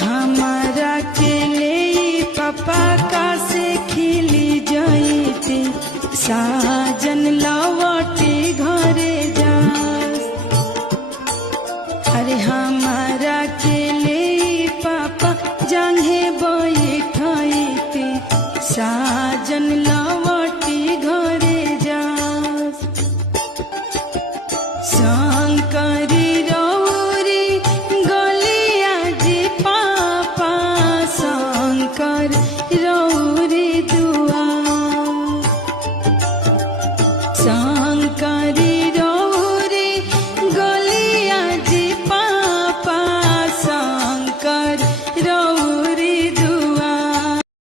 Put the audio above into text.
हमारा के ले पापा का से खिली जाइते साजन लौटे घरे जा। अरे हाँ